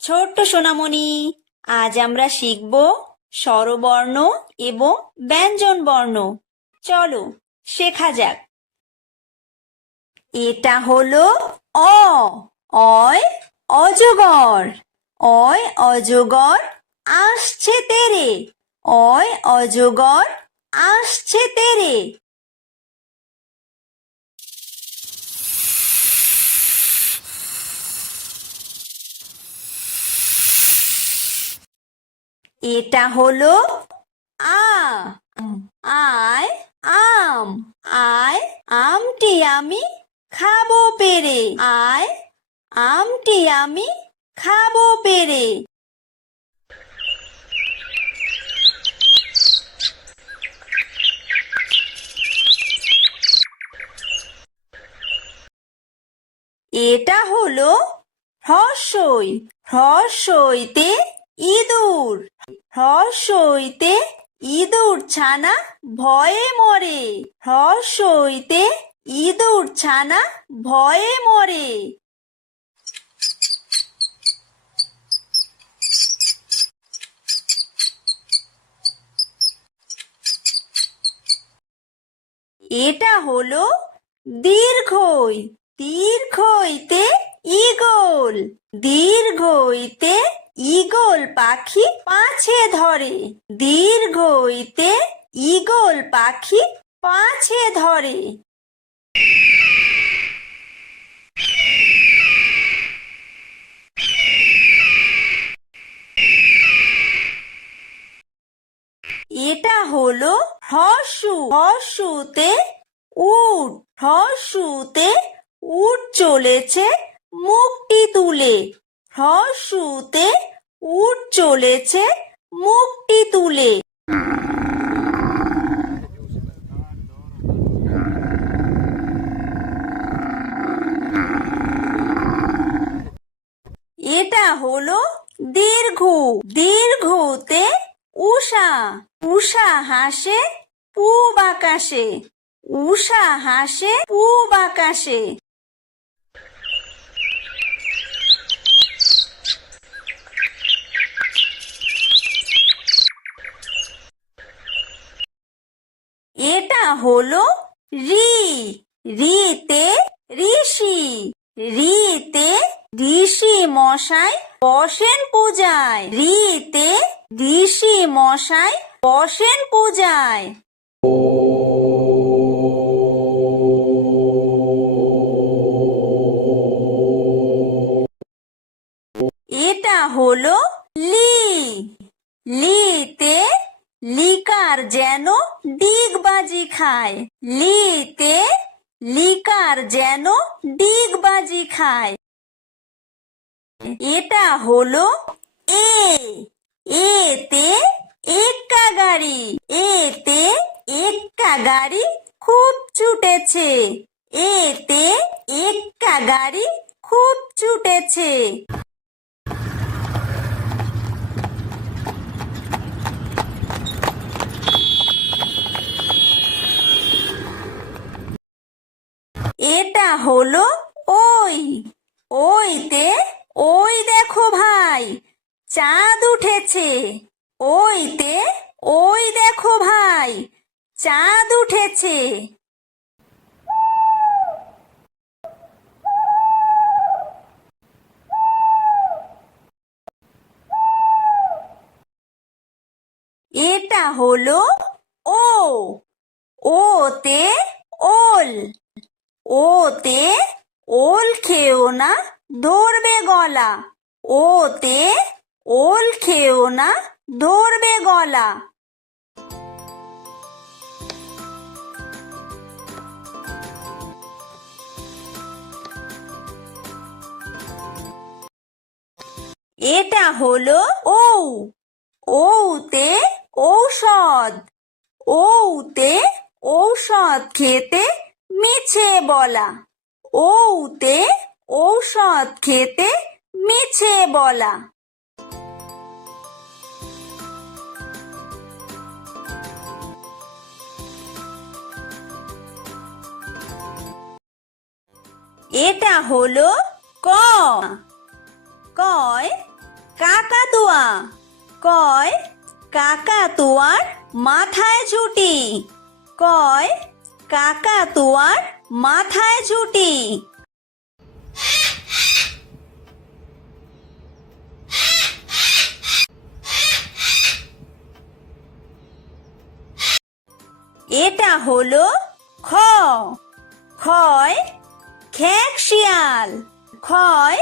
ছোট্ট সোনামণি, আজ আমরা শিখব স্বরবর্ণ এবং ব্যঞ্জন বর্ণ। চলো শেখা যাক। এটা হলো অ। অয় অজগর। অয় অজগর আসছে তেরে। অয় অজগর আসছে তেরে। এটা হলো আ। আয় আম। আয় আমটি আমি খাবো পেরে। আয় আমটি আমি খাবো পেরে। এটা হলো হ্রস্বই। হ্রস্বইতে ইঁদুর। হ্রস্বইতে ইঁদুর ছানা ভয়ে মরে। হ্রস্বইতে ইঁদুর ছানা ভয়ে মরে। এটা হলো দীর্ঘই। দীর্ঘইতে ঈগল। দীর্ঘইতে ঈগল পাখি পাছে ধরে। দীর্ঘইতে ঈগল পাখি পাছে ধরে। এটা হলো হ্রস্বু। হ্রস্বুতে উট। হ্রস্বুতে উট চলেছে মুখটি তুলে। হ্রস্বুতে উট চলেছে মুখটি তুলে। এটা হলো দীর্ঘু। দীর্ঘুতে উষা। উষা হাসে পূব আকাশে। উষা হাসে পূব আকাশে। এটা হলো ঋ। ঋতে ঋষি। ঋতে ঋষি মশাই বসেন পূজায়। ঋতে ঋষি মশাই বসেন পূজায়। এটা হলো লি। লিতে লিকার যেন ডিগবাজি খায়। লিতে লিকার যেন ডিগবাজি খায়। এটা হলো এ। এতে এক্কা গাড়ি। এতে এক্কা গাড়ি খুব ছুটেছে। এতে এক্কা গাড়ি খুব ছুটেছে। এটা হলো ওই। ওইতে ওই দেখো ভাই চাঁদ উঠেছে। ওইতে ওই দেখো ভাই চাঁদ উঠেছে। এটা হলো ও। ওতে ওল। ওতে ওল খেও না ধরবে গলা। ওতে ওল খেও না ধরবে গলা। এটা হলো ঔ। ঔতে ঔষধ। ঔতে ঔষধ খেতে মিছে বলা। ঔতে ঔষধ খেতে মিছে বলা। এটা হলো ক। কয় কাকাতুয়া। কয় কাকাতুয়ার মাথায় ঝুঁটি। কয় কাকাতুয়ার মাথায় ঝুঁটি। এটা হলো খ। খয় খেক শিয়াল। খয়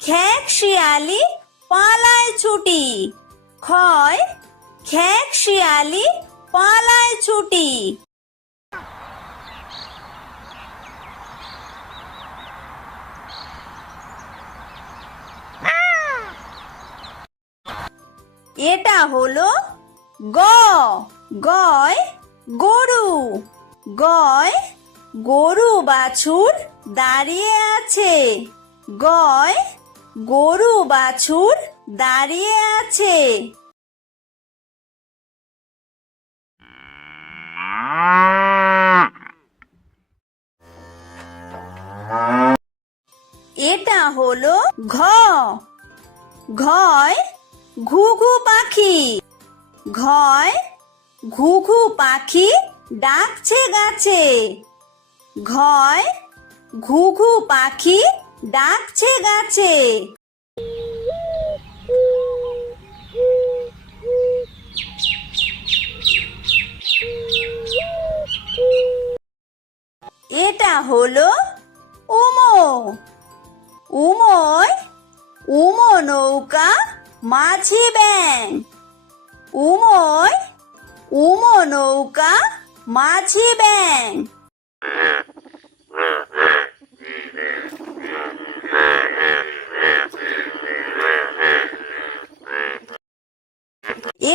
খেক শিয়ালি পালায় ছুটি। খয় খেক শিয়ালি পালায় ছুটি। এটা হলো গ। গয় গরু। গয় গরু বাছুর দাঁড়িয়ে আছে। গয় গরু বাছুর দাঁড়িয়ে আছে। এটা হলো ঘ। ঘয় ঘুঘু পাখি। ঘয় ঘুঘু পাখি ডাকছে গাছে। ঘয় ঘুঘু পাখি ডাকছে গাছে। এটা হলো উমো। উমোয় উমো নৌকা মাঝি ব্যাং। উমোয় উমো নৌকা মাঝি ব্যাং।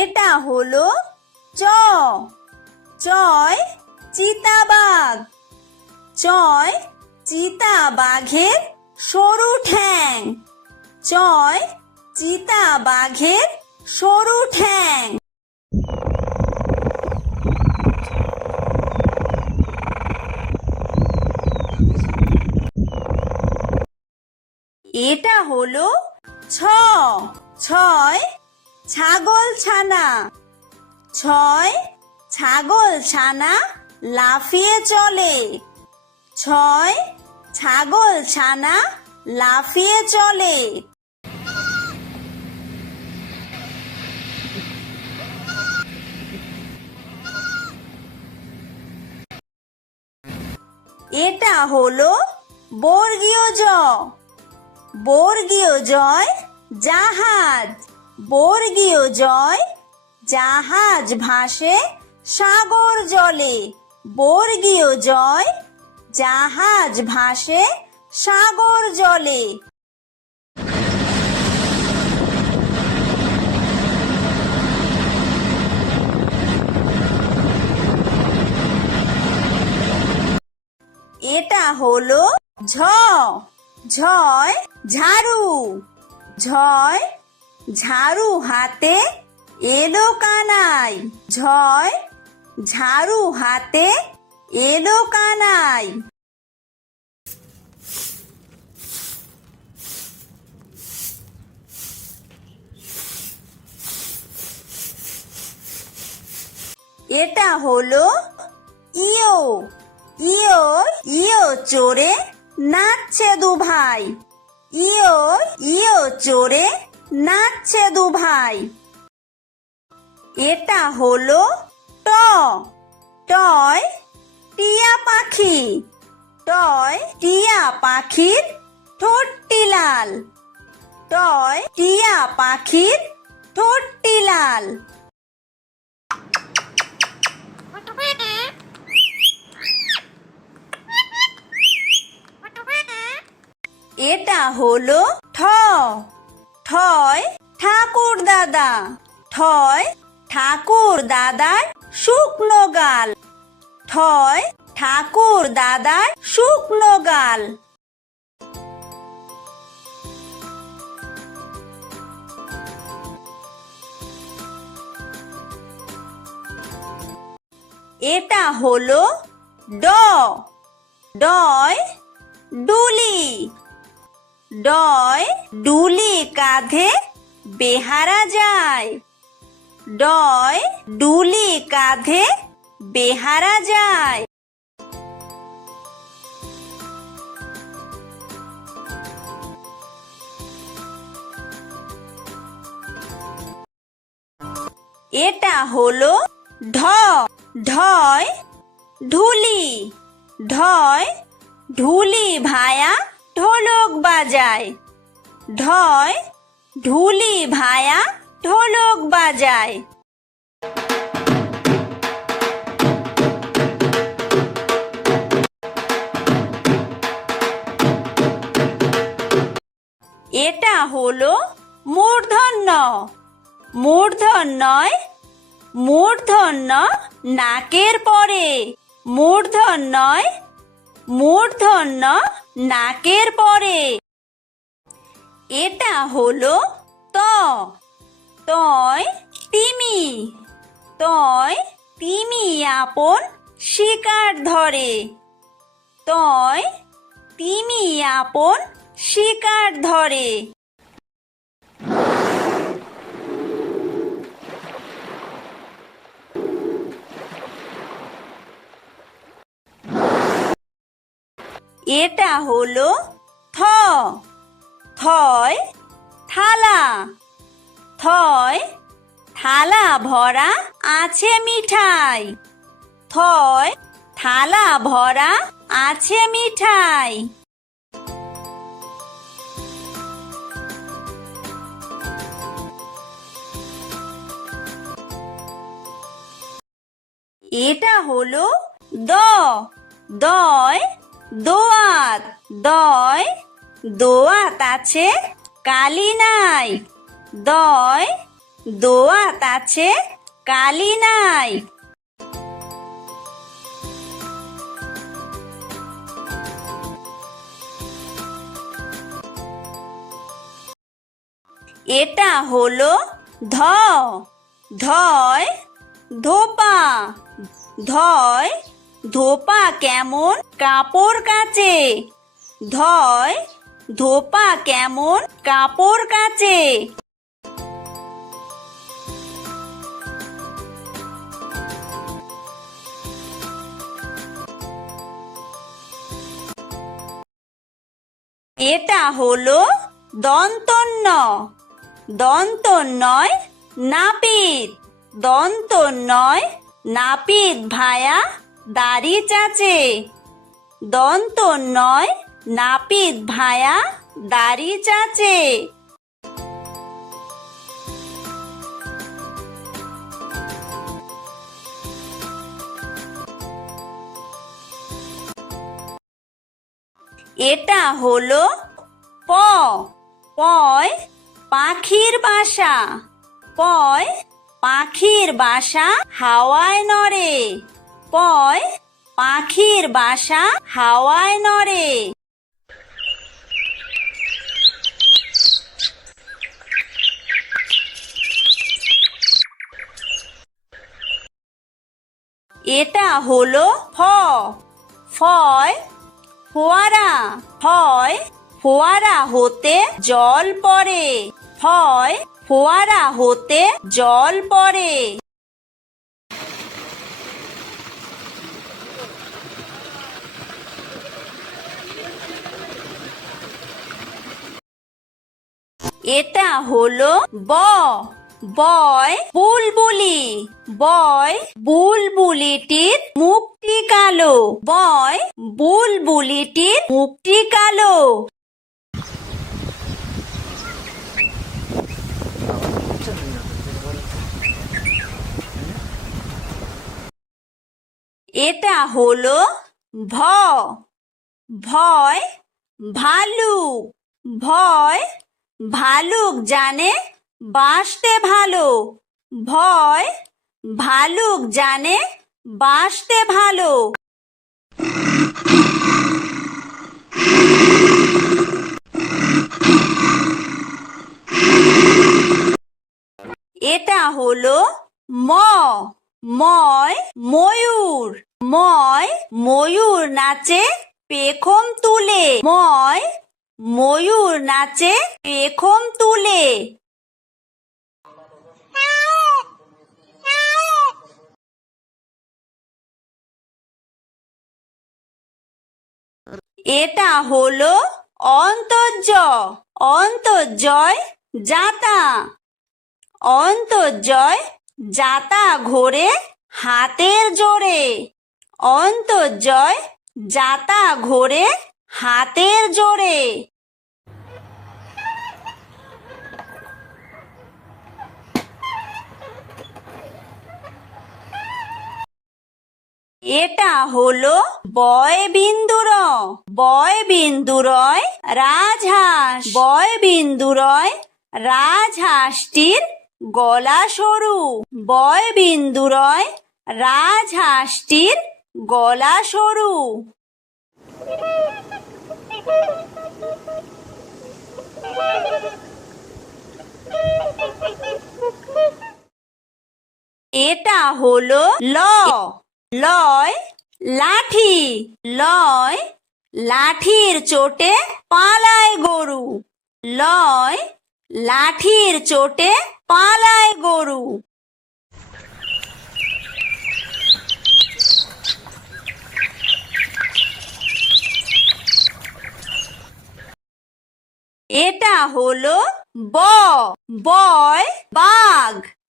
এটা হলো চ। চয় চিতাবাঘ। চয় চিতাবাঘের সরু ঠ্যাং। চয় চিতাবাঘের সরু ঠ্যাং। এটা হলো ছ। ছয় ছাগল ছানা। ছয় ছাগল ছানা লাফিয়ে চলে। ছয় ছাগল ছানা লাফিয়ে চলে। এটা হলো বর্গীয় জ। বর্গীয় জয় জাহাজ। বর্গীয় জয় জাহাজ ভাসে সাগর জলে। বর্গীয় জয় জাহাজ ভাসে সাগর জলে। এটা হলো ঝ। ঝয় ঝাড়ু। ঝয় ঝাড়ু হাতে এলো কানাই। ঝয় ঝাড়ু হাতে এলো কানাই। এটা হলো ইয়ো। ইয়ো ইয়ো চড়ে নাচছে দু ভাই। ইয়ো ইয়ো চড়ে নাচছে দু ভাই। এটা হলো ট। টয় টিয়া পাখি। টয় টিয়া পাখির ঠোঁটটি লাল। টয় টিয়া পাখির ঠোঁটটি লাল। এটা হলো ঠ। ঠয় ঠাকুর দাদা। ঠয় ঠাকুর দাদার শুকনো গাল। ঠয় ঠাকুর দাদার শুকনো গাল। এটা হলো ড। ডয় ডুলি। ডয় ডুলি কাঁধে বেহারা যায়। ডয় ডুলি কাঁধে বেহারা যায়। এটা হলো ঢ। ঢয় ঢুলি। ঢয় ঢুলি ভায়া ঢোলক বাজায়। ঢয় ঢুলি ভায়া ঢোলক বাজায়। এটা হলো মূর্ধন্য। মূর্ধন্যয় মূর্ধন্য নাকের পরে। মূর্ধন্যয় মূর্ধন্য নাকের পরে। এটা হলো ত। তয় তিমি। তয় তিমি আপন শিকার ধরে। তয় তিমি আপন শিকার ধরে। এটা হলো থ। থয় থালা। থয় থালা ভরা আছে মিঠাই। থয় থালা ভরা আছে মিঠাই। এটা হলো দ। দয় দোয়াত। দয় দোয়াত আছে কালি নাই। দয় দোয়াত আছে কালি নাই। এটা হলো ধ। ধয় ধোপা। ধয় ধোপা কেমন কাপড় কাচে। ধয় ধোপা কেমন কাপড় কাচে। এটা হলো দন্তন্য। দন্তন্যয় নাপিত। দন্তন্যয় নাপিত ভায়া দাড়ি চাচে। দন্তন্যয় নাপিত ভায়া দাড়ি চাচে। এটা হলো প। পয় পাখির বাসা। পয় পাখির বাসা হাওয়ায় নড়ে। পয় পাখির বাসা হাওয়ায় নড়ে। এটা হলো ফ। ফয় ফোয়ারা। ফয় ফোয়ারা হতে জল পড়ে। ফয় ফোয়ারা হতে জল পড়ে। এটা হলো ব। বয় বুলবুলি। বয় বুলবুলিটির মুখটি কালো। বয় বুলবুলিটির মুখটি কালো। এটা হলো ভ। ভয় ভালুক। ভয় ভালুক জানে বাঁচতে ভালো। ভয় ভালুক জানে বাঁচতে ভালো। এটা হলো ম। ময় ময়ূর। ময় ময়ূর নাচে পেখম তুলে। ময় ময়ূর নাচে পেখম তুলে। এটা হলো অন্তর্য। অন্তর্জয় যাতা। অন্তর্জয় যাতা ঘোরে হাতের জোরে। অন্তর্জয় যাতা ঘোরে হাতের জোরে। এটা হলো বয় বিন্দুর। বয় বিন্দুরয় রাজহাঁস। বয় বিন্দুরয় রাজহাঁসটির গলা সরু। বয় বিন্দুরয় রাজহাঁসটির গলা সরু। এটা হলো ল। লয় লাঠি। লয় লাঠির চোটে পালায় গরু। লয় লাঠির চোটে পালায় গরু। এটা হলো ব। বয় বাঘ।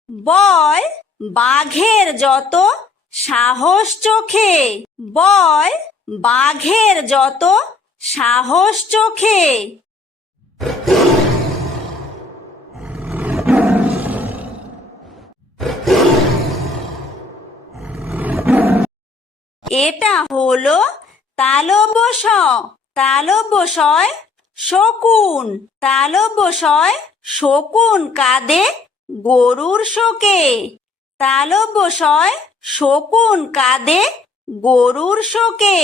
বয় বাঘের যত সাহস চোখে। বয় বাঘের যত সাহস চোখে। এটা হলো তালব্য শ। তালব্য শয় শকুন। তালব্য শয় শকুন কাঁদে গরুর শোকে। তালব্য শয় শকুন কাঁদে গরুর শোকে।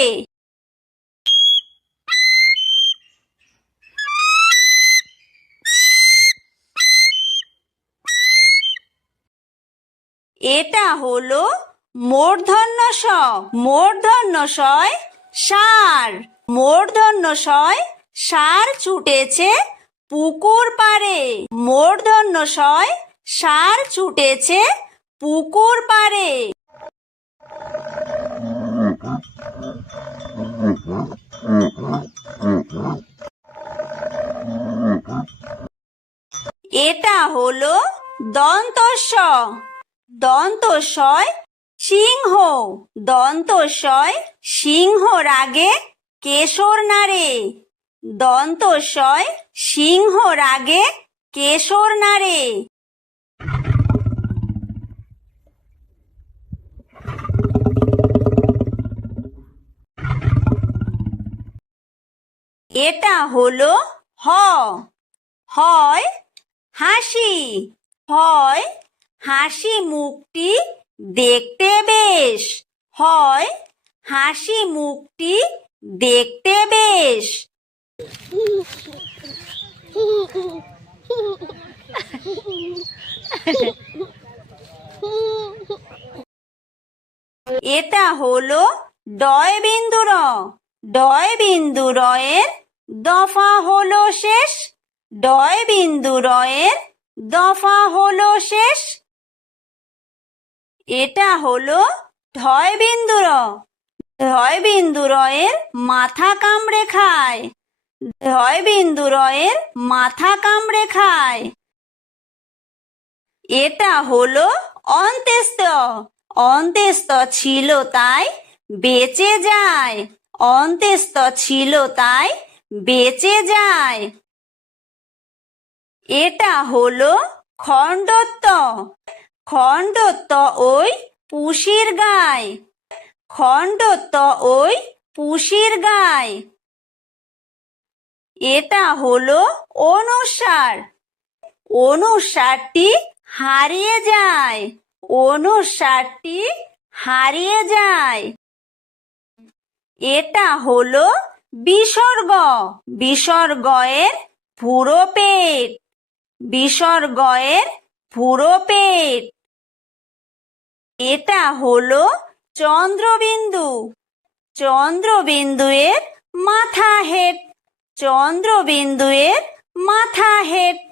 এটা হলো মূর্ধন্য ষ। মূর্ধন্য শয় ষাঁড়। মূর্ধন্য শয় ষাঁড় ছুটেছে পুকুর পাড়ে। মূর্ধন্য শয় ষাঁড় ছুটেছে পুকুর পাড়ে। এটা হলো দন্তস্ব। দন্তস্বয় সিংহ। দন্তস্বয় সিংহ রাগে কেশর নাড়ে। দন্তস্বয় সিংহ রাগে কেশর নাড়ে। এটা হলো হ। হয় হাসি। হয় হাসি মুখটি দেখতে বেশ। হয় হাসি মুখটি দেখতে বেশ। এটা হলো ডয় বিন্দু র। ডয় বিন্দু রয়ের দফা হলো শেষ। ডয় বিন্দু রয়ের দফা হলো শেষ। এটা হলো ঢয় বিন্দু র। ঢয় বিন্দু রয়ের মাথা কামড়ে খায়। ঢয় বিন্দু রয়ের মাথা কামড়ে খায়। এটা হলো অন্ত্যেস্ত। অন্ত্যেস্ত ছিল তাই বেঁচে যায়। অন্ত্যেস্ত ছিল তাই বেঁচে যায়। এটা হলো খণ্ডত্ব। খণ্ডত্ব ওই পুষির গায়। খণ্ডত্ব ওই পুষির গায়। এটা হলো অনুস্বার। অনুস্বারটি হারিয়ে যায়। অনুস্বারটি হারিয়ে যায়। এটা হলো বিসর্গ। বিসর্গয়ের পুরো পেট। বিসর্গয়ের পুরো পেট। এটা হলো চন্দ্রবিন্দু। চন্দ্রবিন্দুয়ের মাথা হেট। চন্দ্রবিন্দু এর মাথা হেট।